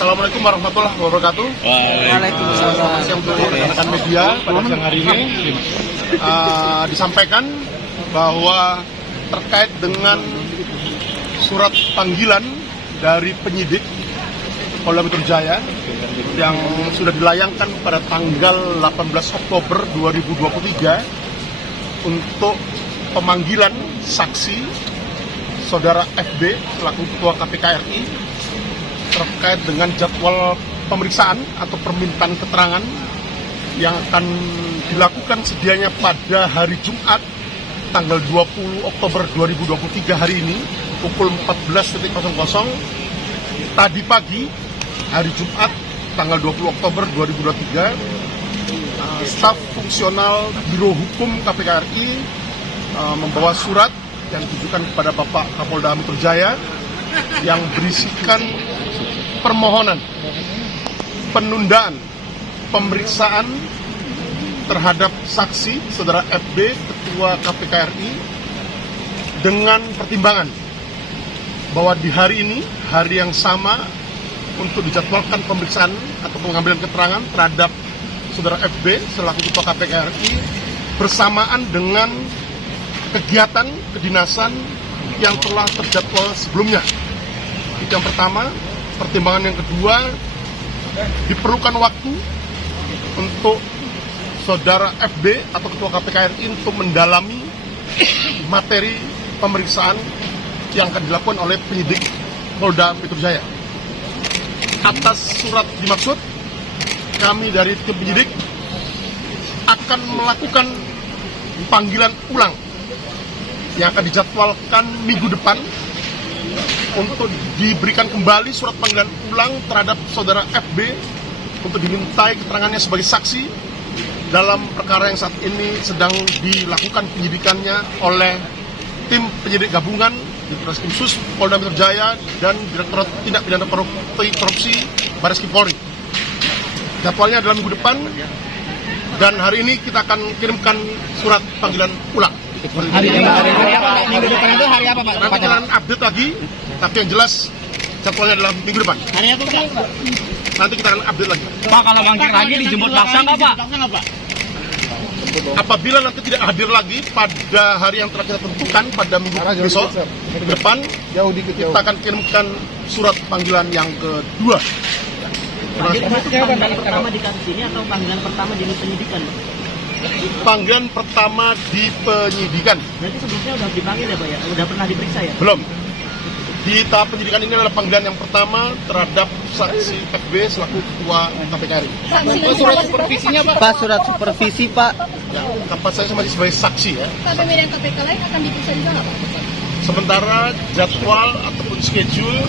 Assalamualaikum warahmatullahi wabarakatuh. Waalaikumsalam. Yang untuk rekan media pada siang hari ini disampaikan bahwa terkait dengan surat panggilan dari penyidik Polda Metro Jaya yang sudah dilayangkan pada tanggal 18 Oktober 2023 untuk pemanggilan saksi Saudara FB selaku Ketua KPK RI terkait dengan jadwal pemeriksaan atau permintaan keterangan yang akan dilakukan sedianya pada hari Jumat tanggal 20 Oktober 2023 hari ini pukul 14.00 tadi pagi hari Jumat tanggal 20 Oktober 2023 staf fungsional Biro Hukum KPK RI membawa surat yang ditujukan kepada Bapak Kapolda Metro Jaya yang berisikan permohonan penundaan pemeriksaan terhadap saksi Saudara FB Ketua KPK RI dengan pertimbangan bahwa di hari ini, hari yang sama untuk dijadwalkan pemeriksaan atau pengambilan keterangan terhadap Saudara FB selaku Ketua KPK RI bersamaan dengan kegiatan kedinasan yang telah terjadwal sebelumnya. Itu yang pertama. Pertimbangan yang kedua, diperlukan waktu untuk Saudara FB atau Ketua KPK RI untuk mendalami materi pemeriksaan yang akan dilakukan oleh penyidik Polda Metro Jaya. Atas surat dimaksud, kami dari tim penyidik akan melakukan panggilan ulang yang akan dijadwalkan minggu depan untuk diberikan kembali surat panggilan ulang terhadap Saudara FB untuk dimintai keterangannya sebagai saksi dalam perkara yang saat ini sedang dilakukan penyidikannya oleh tim penyidik gabungan Ditreskrim Sus Polda Metro Jaya dan Direktorat Tindak Pidana Korupsi Bareskrim Polri. Jadwalnya adalah minggu depan dan hari ini kita akan kirimkan surat panggilan ulang. Hari apa? Minggu depan itu hari apa, Pak? Nanti kita akan update lagi, tapi yang jelas jadwalnya adalah minggu depan. Hari apa, Pak? Nanti kita akan update lagi. Pak, kalau manggil lagi dijemput paksa nggak, Pak? Apabila nanti tidak hadir lagi pada hari yang telah kita tentukan pada minggu besok, minggu depan, kita akan kirimkan surat panggilan yang kedua. Panggilan pertama di kasus ini atau panggilan pertama di penyidikan? Panggilan pertama di penyidikan. Berarti sebelumnya sudah dipanggil ya, Pak ya? Sudah pernah diperiksa ya? Belum. Di tahap penyidikan ini adalah panggilan yang pertama terhadap saksi FB selaku Ketua KPK RI. Surat supervisinya, Pak? Pak, surat supervisi, Pak. Ya, tempat saya masih sebagai saksi ya. KPB dan KPK lain akan diperiksa juga nggak, Pak? Sementara jadwal ataupun schedule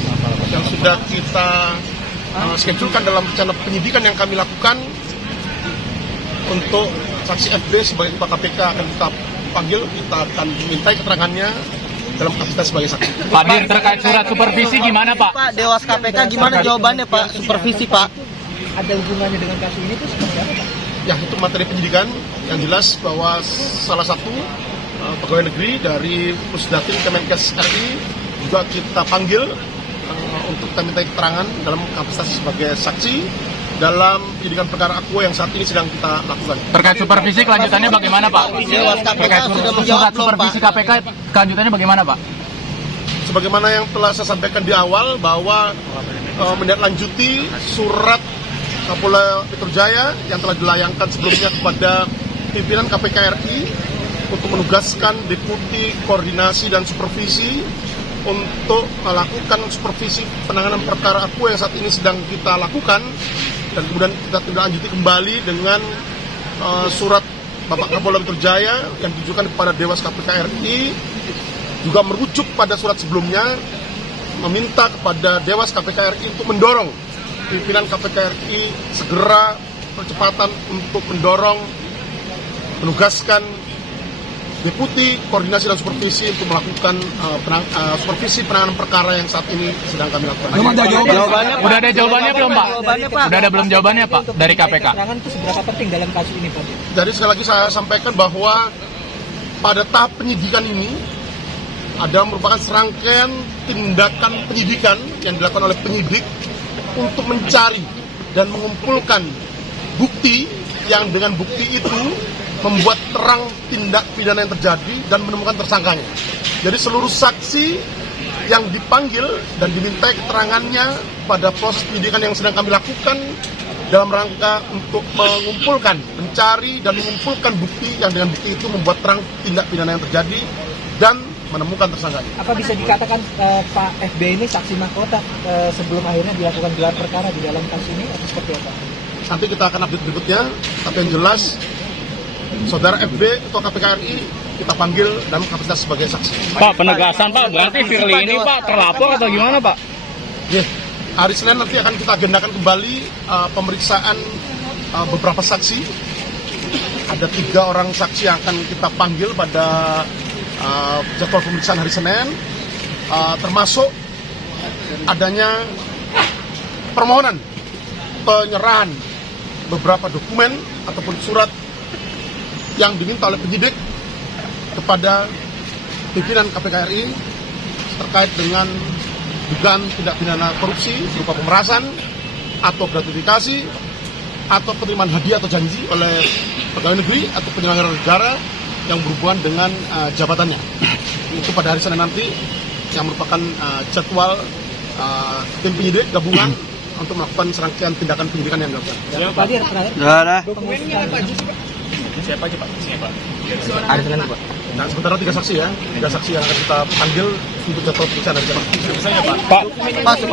yang sudah kita schedulekan dalam rencana penyidikan yang kami lakukan untuk saksi FB sebagai Ketua KPK akan kita panggil, kita akan dimintai keterangannya dalam kapasitas sebagai saksi. Pak Dir, terkait surat supervisi gimana, Pak? Pak, Dewas KPK gimana jawabannya, Pak? Supervisi, Pak. Ada hubungannya dengan kasus ini tuh seperti apa, Pak? Ya, itu materi penyidikan yang jelas bahwa salah satu pegawai negeri dari Pusdatin Kemenkes RI juga kita panggil untuk kita minta keterangan dalam kapasitas sebagai saksi dalam penyidikan perkara Aqua yang saat ini sedang kita lakukan. Terkait supervisi kelanjutannya bagaimana, Pak? Dewas KPK Terkait sudah menjawab surat belum, supervisi Pak? KPK kelanjutannya bagaimana, Pak? Sebagaimana yang telah saya sampaikan di awal bahwa menindaklanjuti surat Kapolda Metro Jaya yang telah dilayangkan sebelumnya kepada pimpinan KPK RI untuk menugaskan Deputi Koordinasi dan Supervisi untuk melakukan supervisi penanganan perkara Aqua yang saat ini sedang kita lakukan, dan kemudian kita tindak lanjuti kembali dengan surat Bapak Kapolda Metro Jaya yang ditujukan kepada Dewas KPK RI juga merujuk pada surat sebelumnya meminta kepada Dewas KPK RI untuk mendorong pimpinan KPK RI segera percepatan untuk mendorong menugaskan Deputi Koordinasi dan Supervisi untuk melakukan supervisi penanganan perkara yang saat ini sedang kami lakukan. Udah ada jawabannya belum, Pak? Udah ada belum jawabannya, Pak, dari KPK? Keterangan itu seberapa penting dalam kasus ini, Pak? Jadi sekali lagi saya sampaikan bahwa pada tahap penyidikan ini ada merupakan serangkaian tindakan penyidikan yang dilakukan oleh penyidik untuk mencari dan mengumpulkan bukti yang dengan bukti itu membuat terang tindak pidana yang terjadi dan menemukan tersangkanya. Jadi seluruh saksi yang dipanggil dan diminta keterangannya pada proses penyidikan yang sedang kami lakukan dalam rangka untuk mengumpulkan, mencari dan mengumpulkan bukti yang dengan bukti itu membuat terang tindak pidana yang terjadi dan menemukan tersangkanya. Apa bisa dikatakan Pak FB ini saksi mahkota sebelum akhirnya dilakukan gelar perkara di dalam kasus ini atau seperti apa? Nanti kita akan update berikutnya, tapi yang jelas Saudara FB Ketua KPK RI kita panggil dalam kapasitas sebagai saksi. Pak, penegasan Pak, berarti Firly ini Pak terlapor atau gimana Pak? Ya, hari Senin nanti akan kita agendakan kembali pemeriksaan beberapa saksi. Ada 3 orang saksi yang akan kita panggil pada jadwal pemeriksaan hari Senin, termasuk adanya permohonan penyerahan beberapa dokumen ataupun surat yang diminta oleh penyidik kepada pimpinan KPK RI terkait dengan dugaan tindak pidana korupsi berupa pemerasan atau gratifikasi atau penerimaan hadiah atau janji oleh pegawai negeri atau penyelenggara negara yang berhubungan dengan jabatannya. Itu pada hari Senin nanti yang merupakan jadwal tim penyidik gabungan untuk melakukan serangkaian tindakan penyidikan yang dilakukan. Pak Dir, terakhir. Dokumennya apa aja sih, Pak? Siapa aja Pak? Siapa? Hari Senin, Pak. Nah, sementara 3 saksi ya, 3 saksi yang akan kita panggil untuk jadwal pemeriksaan hari Senin. Misalnya Pak. Pak, masuk.